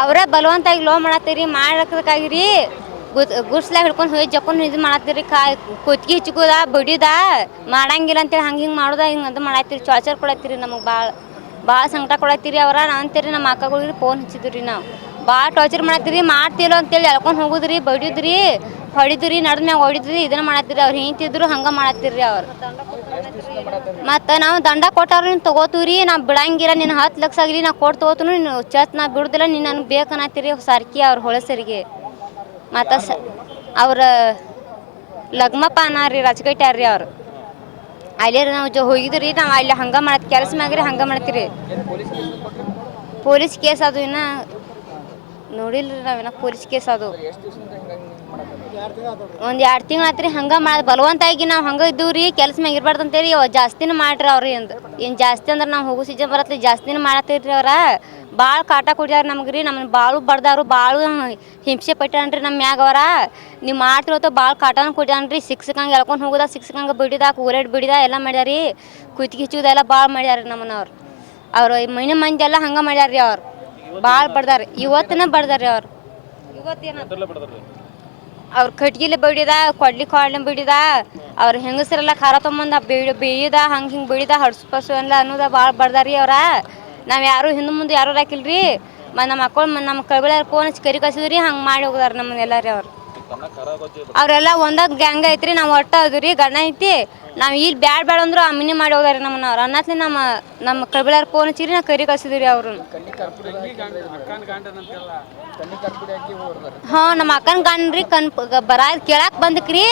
ಅವರೇ ಬಲವಂತಾಗಿ ಲೋ ಮಾಡತ್ತೀರಿ ಮಾಡಕ್ಕಾಗಿರಿ ಗುಡ್ಸ್ಲಾಗ ಹಿಡ್ಕೊಂಡು ಹೋಗಿ ಜಕ್ಕೊಂಡು ಇದು ಮಾಡತ್ತೀರಿ, ಕಾ, ಕುತ್ಗಿ ಹಚ್ಕೋದ ಬಡಿದ ಮಾಡಂಗಿಲ್ಲ ಅಂತೇಳಿ ಹಂಗೆ ಹಿಂಗೆ ಮಾಡೋದ, ಹಿಂಗೆ ಅದು ಮಾಡತ್ತೀರಿ ಟಾರ್ಚರ್ ಕೊಡತ್ತೀರಿ ನಮಗೆ ಭಾಳ ಭಾಳ ಸಂಕಟ ಕೊಡತ್ತೀರಿ ಅವರ. ಅಂತೀರಿ ನಮ್ಮ ಅಕ್ಕಗಳಿಗೆ ಫೋನ್ ಹಚ್ಚಿದ್ರಿ ನಾವು. ಭಾಳ ಟಾರ್ಚರ್ ಮಾಡತ್ತೀರಿ ಮಾಡ್ತಿಲ್ಲ ಅಂತೇಳಿ ಎಳ್ಕೊಂಡು ಹೋಗುದ್ರಿ ಬಡಿದ್ರಿ ಹೊಡಿದ್ರಿ ನಡ್ದ ಮ್ಯಾಗ ಹೊಡಿದ್ರಿ ಇದನ್ನ ಮಾಡತ್ತಿರಿ ಅವ್ರು ಹಿಂತಿದ್ರು ಹಂಗ ಮಾಡತ್ತೀರಿ ಅವ್ರು. ಮತ್ತ ನಾವು ದಂಡ ಕೊಟ್ಟಾರ ನೀನು ತಗೋತೀವ್ರಿ ನಾ ಬಿಡಂಗಿಲ್ಲ ನಿನ್ನ ಹತ್ತು ಲಕ್ಷ ಆಗಲಿ ನಾ ಕೊಟ್ಟು ತಗೋತನು ನೀನು ಚತ್ ನಾ ಬಿಡುದಿಲ್ಲ ನೀನು ನನಗೆ ಬೇಕನ್ನತ್ತೀರಿ ಸರ್ಕಿ ಅವ್ರ ಹೊಳಸರಿಗೆ ಮತ್ತ ಸ, ಅವ್ರ ಲಗ್ಮಪ್ಪ ಅನ್ನಾರಿ ರಜಗಟ್ಟಾರ್ರಿ ಅವ್ರು. ಅಲ್ಲೇ ನಾವು ಜೊ ಹೋಗಿದ್ರಿ, ನಾವು ಅಲ್ಲಿ ಹಂಗೆ ಮಾಡತ್, ಕೆಲಸ ಮ್ಯಾಗ್ರಿ ಹಂಗೆ ಮಾಡ್ತೀರಿ ಪೊಲೀಸ್ ಕೇಸ್ ಅದು ಇನ್ನ ನೋಡಿಲ್ರಿ ನಾವೇನ ಪೊಲೀಸ್ ಕೇಸ್ ಅದು. ಒಂದು ಎರಡು ತಿಂಗಳು ಆತ್ರಿ ಹಂಗೆ ಮಾಡಿ ಬಲವಂತಾಗಿ ನಾವು ಹಂಗೆ ಇದ್ದೀವಿ ರೀ ಕೆಲಸ ಮ್ಯಾಗ ಇರ್ಬಾರ್ದು ಅಂತೇಳಿ ಜಾಸ್ತಿನ ಮಾಡ್ರಿ ಅವ್ರಿ ಅಂದ್. ಏನು ಜಾಸ್ತಿ ಅಂದ್ರೆ ನಾವು ಹೋಗೋ ಸೀಜನ್ ಬರತ್ಲಿ ಜಾಸ್ತಿನ ಮಾಡತ್ತೀರಿ ಅವ್ರ. ಭಾಳ ಕಾಟ ಕೊಡ್ಯಾರ ನಮ್ಗೆ ರೀ ನಮ್ಮನ್ನ ಬಾಳು ಬಡ್ದಾರು ಭಾಳ ಹಿಂಸೆ ಪಟ್ಟಾನ್ರಿ ನಮ್ಮ ಮ್ಯಾಗ ಅವರ. ನೀವು ಮಾಡ್ತಿರೋತ ಭಾಳ ಕಾಟನ ಕೊಡ್ಯಾನ್ರಿ, ಸಿಕ್ಸ್ಕಂಗೆ ಎಳ್ಕೊಂಡು ಹೋಗೋದ ಹಂಗ ಬಿಡಿದ ಕೂರೇಟ್ ಬಿಡಿದ ಎಲ್ಲ ಮಾಡ್ಯಾರಿ. ಕುತ್ಗಿ ಕಿಚ್ಚುದೆಲ್ಲ ಭಾಳ ಮಾಡ್ಯಾರ ನಮ್ಮನ್ನ ಅವ್ರು ಅವ್ರು ಮನೆ ಮಂದಿ ಎಲ್ಲ ಹಂಗೆ ಮಾಡ್ಯಾರ ರೀ ಅವ್ರು. ಭಾಳ ಬಡ್ದಾರ ಇವತ್ತಿನ ಬಡ್ದಾರ ರೀ ಅವ್ರು. ಇವತ್ತೇನ? ಅವ್ರ ಕಟ್ಗಿಲೆ ಬಡಿದ ಕೊಡ್ಲಿ ಕಾಡ್ಲಿ ಬಿಡಿದ ಅವ್ರ ಹೆಂಗಸರೆಲ್ಲ ಖಾರ ತೊಂಬಂದ ಬೇಡ ಬೇಯ್ದ ಹಂಗೆ ಹಿಂಗೆ ಬೀಳಿದ ಹಡ್ಸು ಪಸು ಎಲ್ಲ ಅನ್ನೋದ ಭಾಳ ಬಡ್ದಾರಿ ಅವ್ರ. ನಾವು ಯಾರು ಹಿಂದೆ ಮುಂದೆ ಯಾರು ಹಾಕಿಲ್ರಿ ಮತ್ತು ನಮ್ಮ ಮಕ್ಕಳು ನಮ್ಮ ಕೈಬಳ್ಯಾರ ಫೋನ್ ಹಚ್ಚಿ ಕರಿ ಕಸಿದ್ರಿ ಹಂಗೆ ಮಾಡಿ ಹೋಗದಾರ ನಮ್ಮನ್ನ ಎಲ್ಲಾರಿ ಅವ್ರು. ಅವರೆಲ್ಲ ಒಂದೊಂದು ಗ್ಯಾಂಗ್ ಐತ್ರಿ, ನಾವು ಒಟ್ಟ ಅದ್ರಿ ಗಂಡ ಐತಿ ನಾವು ಇಲ್ಲಿ ಬ್ಯಾಡ್ ಬ್ಯಾಡ ಅಂದ್ರು ಮಿನಿ ಮಾಡಿ ಹೋಗ್ಯಾರ ನಮ್ಮನ್ನ ಅವ್ರು. ಅನ್ನತ್ಲಿ ನಮ್ಮ ನಮ್ಮ ಕೈಬಳ್ಯಾರ ಫೋನ್ ಹಚ್ಚಿರಿ ನಾ ಕರಿ ಕಳ್ಸಿದ್ರಿ ಅವ್ರು ಹಾ, ನಮ್ಮ ಅಕ್ಕನ ಗಂಡ್ರಿ ಕಣ್ ಬರ ಕೇಳಕ್ಕೆ ಬಂದಕ್ರಿ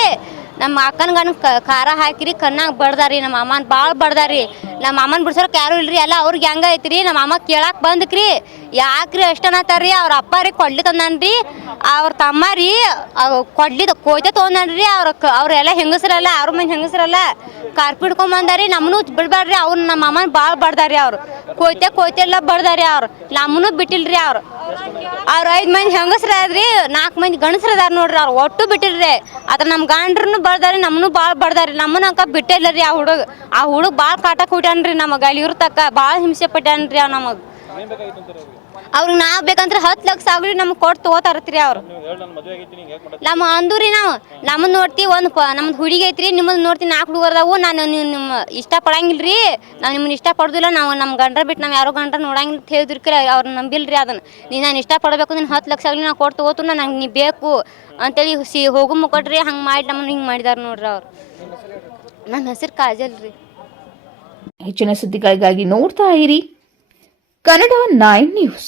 ನಮ್ಮ ಅಕ್ಕನ ಗಂಡ ಖಾರ ಹಾಕಿರಿ, ಕಣ್ಣಾಗ ಬಡ್ದಾರಿ ನಮ್ಮ ಅಮ್ಮನ ಭಾಳ ಬಡ್ದಾರಿ ನಮ್ಮ ಅಮ್ಮನ ಬಿಡ್ಸೋಕೆ ಯಾರು ಇಲ್ರಿ, ಎಲ್ಲ ಅವ್ರಿಗೆ ಹೆಂಗ ಐತ್ರಿ, ನಮ್ಮ ಅಮ್ಮ ಕೇಳಕ್ಕೆ ಬಂದಕ್ರಿ. ಯಾಕ್ರಿ ಅಷ್ಟನತ್ತಾರ್ರಿ ಅವ್ರ ಅಪ್ಪ ರೀ ಕೊಡ್ಲಿ ತಂದನ್ರಿ, ಅವ್ರ ತಮ್ಮ ರೀ ಕೊಡ್ಲಿ ಕೋಯ್ತೆ ತೊಗೊಂಡ್ರಿ ಅವ್ರ ಅವರೆಲ್ಲ ಹೆಂಗಸರಲ್ಲ ಅವ್ರ ಮಂದಿ ಹೆಂಗಸ್ರಲ್ಲ ಕಾರ್ಪಿ ಹಿಡ್ಕೊಂಬಂದಾರಿ ನಮ್ಮನ್ನು ಬಿಡ್ಬೇಡ್ರಿ ಅವ್ರು ನಮ್ಮ ಅಮ್ಮನ ಭಾಳ ಬಡ್ದಾರಿ ಅವ್ರು. ಕೊಯ್ತೆ ಕೊಯ್ತೆ ಎಲ್ಲ ಬಡ್ದಾರಿ ಅವ್ರು, ನಮ್ಮನ್ನು ಬಿಟ್ಟಿಲ್ರಿ ಅವ್ರು. ಅವ್ರ ಐದು ಮಂದಿ ಹೆಂಗಸ್ರ ಅದ್ರಿ ನಾಲ್ಕು ಮಂದಿ ಗಂಡಸ್ರ ಅದಾರ ನೋಡ್ರಿ, ಅವ್ರು ಒಟ್ಟು ಬಿಟ್ಟಿರ್ರಿ ಅದ್ರ ನಮ್ಮ ಗಂಡ್ರನ್ನು ಬಡ್ದಾರಿ ನಮ್ಮನ್ನು ಭಾಳ ಬಡ್ದಾರಿ ನಮ್ಮನ್ನ ಅಂಕ ಬಿಟ್ಟಿಲ್ಲ ಆ ಹುಡುಗ ಆ ಹುಡುಗ ಭಾಳ ಕಾಟ ಕೂಟ್ಯಾನ್ರಿ ನಮಗೆ ಅಲ್ಲಿ ಇರ್ತಕ್ಕ ಭಾಳ ಹಿಂಸೆ ಪಟ್ಯಾನ್ರಿ ಅವ್ ನಮಗೆ. ಅವ್ರಿಗೆ ನಾವು ಬೇಕಂದ್ರೆ ಹತ್ತು ಲಕ್ಷ ಆಗ್ಲಿ ನಮ್ಗೆ ಕೊಟ್ಟು ತಗೋತಾರತ್ರಿ ಅವ್ರು. ನಮ್ಮ ಅಂದೂರಿ ನಾವು. ನಮ್ಮನ್ನ ನೋಡ್ತೀವಿ ಒಂದು ಪ ನಮ್ದು ಹುಡುಗಿ ಐತ್ರಿ ನಿಮ್ಮನ್ನ ನೋಡ್ತೀನಿ ನಾಲ್ಕು ಹುಡುಗರ್ದಾವು ನಾನು ನೀವು ನಿಮ್ಮ ಇಷ್ಟಪಡಂಗಿಲ್ಲ ರೀ ನಾವು ನಿಮ್ಮನ್ನ ಇಷ್ಟಪಡೋದಿಲ್ಲ ನಾವು ನಮ್ಮ ಗಂಡ್ರ ಬಿಟ್ಟು ನಾವು ಯಾರೋ ಗಂಡ್ರ ನೋಡಂಗಿಲ್ಲ ಅಂತ ಹೇಳಿದ್ರಿ ಅವ್ರು ನಂಬಿಲ್ರಿ ಅದನ್ನು ನೀನು ನಾನು ಇಷ್ಟ ಪಡಬೇಕು ನೀನು ಹತ್ತು ಲಕ್ಷ ಆಗಲಿ ನಾವು ಕೊಟ್ಟು ತಗೋತು ನಂಗೆ ನೀ ಬೇಕು ಅಂತೇಳಿ ಸಿ ಹೋಗು ಮುಕೊಟ್ರಿ ಹಂಗೆ ಮಾಡಿ ನಮ್ಮನ್ನ ಹಿಂಗೆ ಮಾಡಿದಾರೆ ನೋಡ್ರಿ ಅವ್ರು. ನನ್ನ ಹೆಸರು ಕಾಜಲ್ ರೀ. ಹೆಚ್ಚಿನ ಸುದ್ದಿಗಳಿಗಾಗಿ ನೋಡ್ತಾ ಇರಿ. Kannada nine news